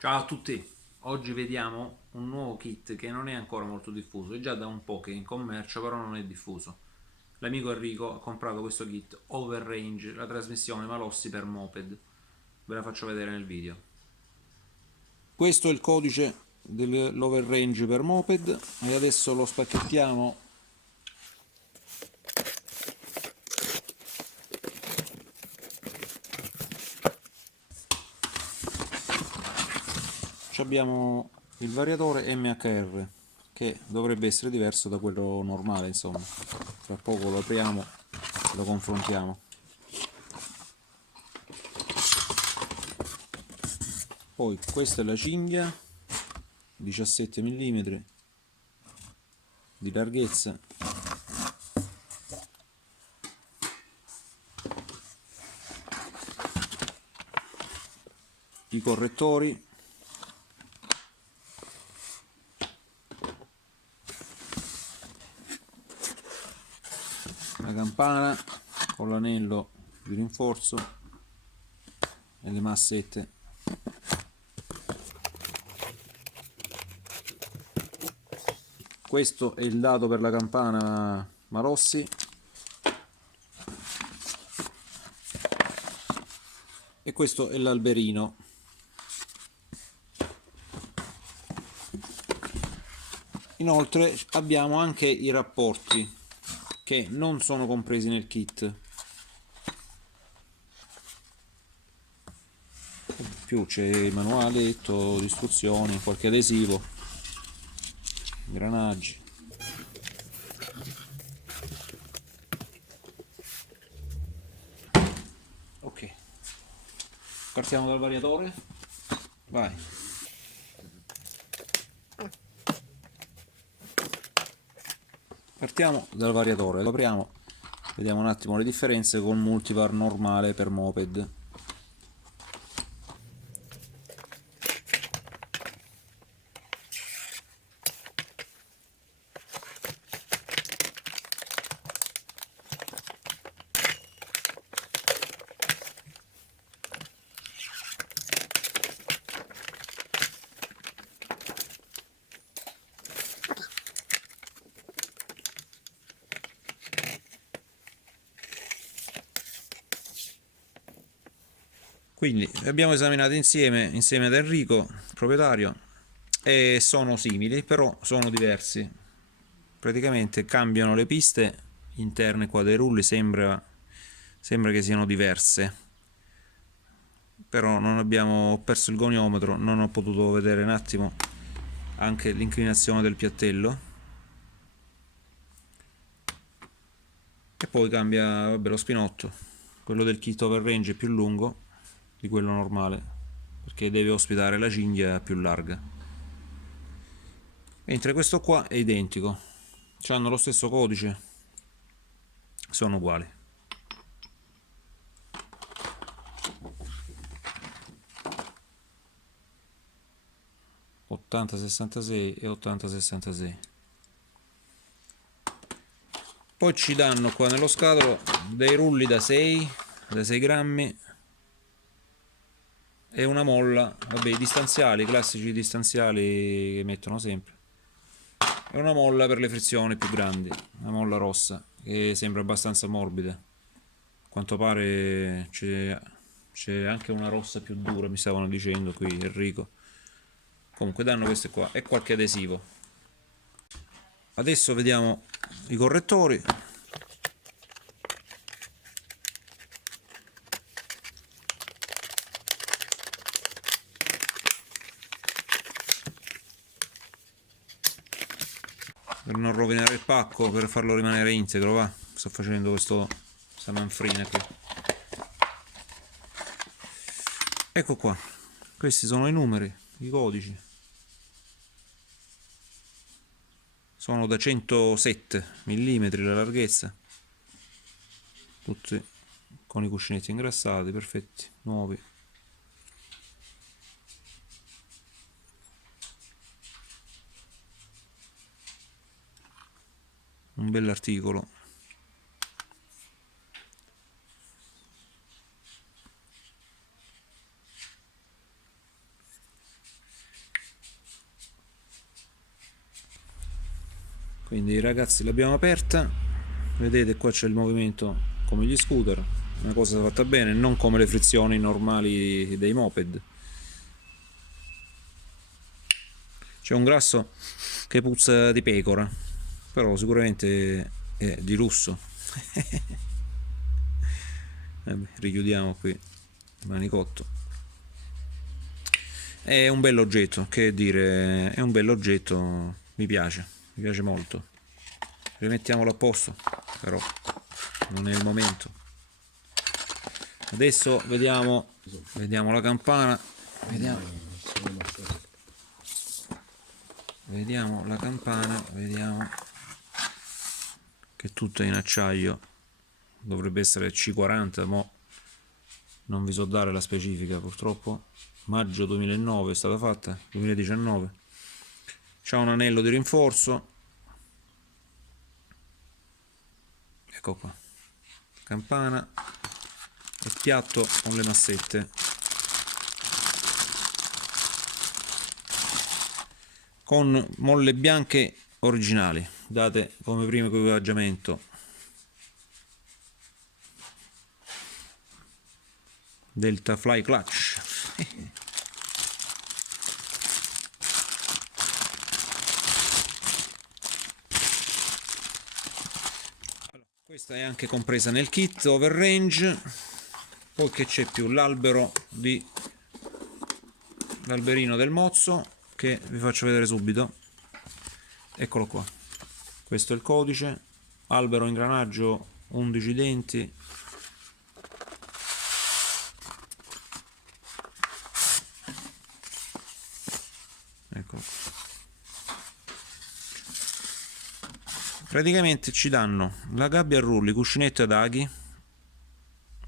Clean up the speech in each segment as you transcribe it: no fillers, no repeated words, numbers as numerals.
Ciao a tutti, oggi vediamo un nuovo kit che non è ancora molto diffuso, è già da un po' che è in commercio, però non è diffuso. L'amico Enrico ha comprato questo kit Overrange, la trasmissione Malossi per moped. Ve la faccio vedere nel video. Questo è il codice dell'Overrange per moped e adesso lo spacchettiamo. Abbiamo il variatore MHR che dovrebbe essere diverso da quello normale, insomma. Tra poco lo apriamo e lo confrontiamo. Poi questa è la cinghia 17 mm di larghezza, i correttori, la campana con l'anello di rinforzo e le massette. Questo è il dato per la campana Malossi e questo è l'alberino. Inoltre abbiamo anche i rapporti che non sono compresi nel kit. Più c'è il manualetto di istruzioni, qualche adesivo, ingranaggi. Ok, partiamo dal variatore. Vai. Partiamo dal variatore, lo apriamo, vediamo un attimo le differenze con multivar normale per moped. Quindi li abbiamo esaminati insieme ad Enrico, proprietario, e sono simili, però sono diversi. Praticamente cambiano le piste interne qua dei rulli, sembra che siano diverse. Però non abbiamo, ho perso il goniometro, non ho potuto vedere un attimo anche l'inclinazione del piattello. E poi cambia, vabbè, lo spinotto. Quello del kit Overrange è più lungo di quello normale, perché deve ospitare la cinghia più larga. Mentre questo qua è identico, hanno lo stesso codice, sono uguali. 8066 e 8066. Poi ci danno qua nello scatolo dei rulli da 6 grammi e una molla, vabbè, i distanziali, i classici distanziali che mettono sempre, e una molla per le frizioni più grandi, una molla rossa che sembra abbastanza morbida. A quanto pare c'è anche una rossa più dura, mi stavano dicendo qui Enrico. Comunque danno queste qua e qualche adesivo. Adesso vediamo i correttori. Per non rovinare il pacco, per farlo rimanere integro, va. Sto facendo questa manfrina qui. Ecco qua, questi sono i numeri, i codici. Sono da 107 mm la larghezza, tutti con i cuscinetti ingrassati, perfetti, nuovi. Un bell'articolo. Quindi ragazzi, l'abbiamo aperta, vedete qua c'è il movimento come gli scooter, una cosa fatta bene, non come le frizioni normali dei moped. C'è un grasso che puzza di pecora, però sicuramente è di lusso. Richiudiamo qui il manicotto. È un bell'oggetto, che dire, è un bell'oggetto, mi piace molto. Rimettiamolo a posto, però non è il momento. Adesso vediamo la campana, vediamo la campana, vediamo che tutto è in acciaio, dovrebbe essere C40, ma non vi so dare la specifica purtroppo. Maggio 2009 è stata fatta, 2019. C'ha un anello di rinforzo, ecco qua, campana e piatto con le massette, con molle bianche originali date come primo equipaggiamento Delta Fly Clutch. Questa è anche compresa nel kit over range. Poi che c'è più? L'alberino del mozzo, che vi faccio vedere subito. Eccolo qua, questo è il codice, albero ingranaggio 11 denti, eccolo qua. Praticamente ci danno la gabbia a rulli, cuscinetto ad aghi,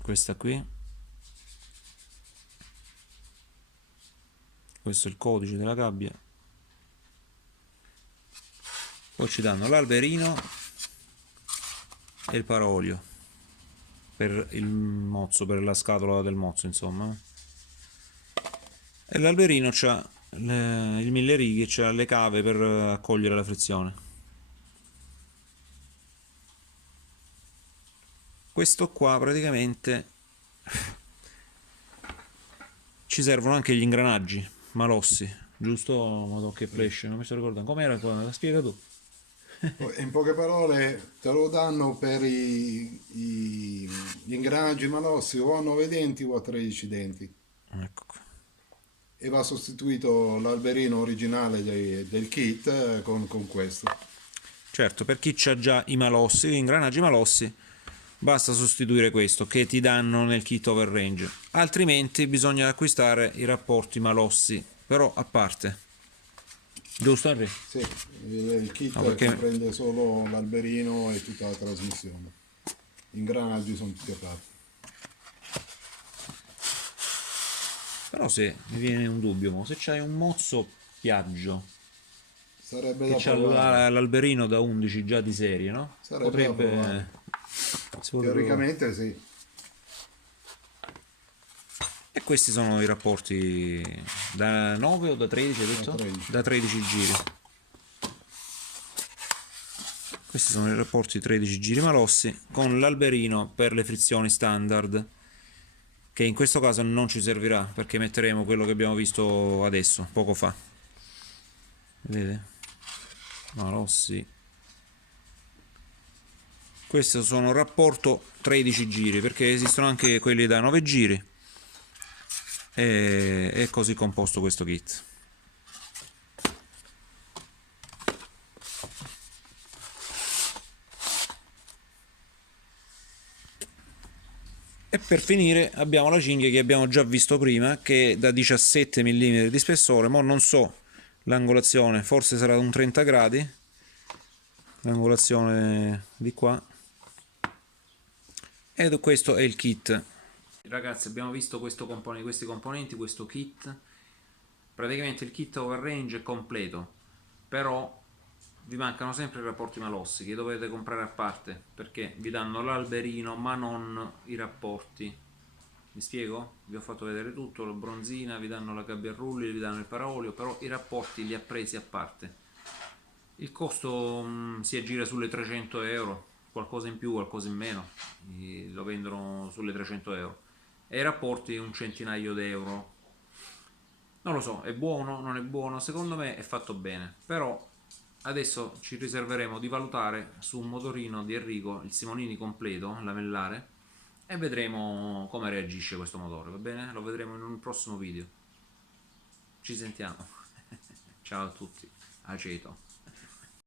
questa qui, questo è il codice della gabbia, poi ci danno l'alberino e il paraolio per il mozzo, per la scatola del mozzo, insomma. E l'alberino c'ha il 1000 righe, c'ha le cave per accogliere la frizione. Questo qua praticamente ci servono anche gli ingranaggi malossi, giusto? Madonna che flash, non mi sto ricordando com'era qua, la spiega tu. In poche parole te lo danno per gli ingranaggi malossi o a 9 denti o a 13 denti Ecco qua. e va sostituito l'alberino originale del kit con questo. Certo, per chi ha già i malossi, gli ingranaggi malossi, basta sostituire questo che ti danno nel kit over range, altrimenti bisogna acquistare i rapporti malossi, però a parte, giusto Henry? Sì, il kit No, perché comprende solo l'alberino e tutta la trasmissione. Gli ingranaggi sono tutti a parte. però se mi viene un dubbio, se c'hai un mozzo piaggio Sarebbe che da c'ha provare. l'alberino da 11 già di serie, no? Sarebbe da provare. Potrebbe, si potrebbe provare. Teoricamente sì. E questi sono i rapporti da 9 o da 13, hai Da detto? 13. Da 13 giri. Questi sono i rapporti 13 giri malossi con l'alberino per le frizioni standard, che in questo caso non ci servirà perché metteremo quello che abbiamo visto adesso, poco fa. Vedete? Malossi. Questo sono rapporto 13 giri perché esistono anche quelli da 9 giri. E è così composto questo kit. E per finire abbiamo la cinghia che abbiamo già visto prima, che è da 17 mm di spessore, ma non so l'angolazione, forse sarà un 30 gradi, l'angolazione di qua. Ed questo è il kit. Ragazzi, abbiamo visto questi componenti, questo kit. Praticamente il kit over range è completo, però vi mancano sempre i rapporti malossi che dovete comprare a parte perché vi danno l'alberino ma non i rapporti. Mi spiego? Vi ho fatto vedere tutto, la bronzina, vi danno la gabbia a rulli, vi danno il paraolio, però i rapporti li ha presi a parte. Il costo si aggira sulle 300 euro, qualcosa in più, qualcosa in meno, lo vendono sulle 300 euro. E i rapporti un centinaio d'euro. Non lo so, è buono, non è buono, secondo me è fatto bene, però adesso ci riserveremo di valutare su un motorino di Enrico, il Simonini completo, lamellare, e vedremo come reagisce questo motore, va bene? Lo vedremo in un prossimo video. Ci sentiamo. Ciao a tutti, aceto.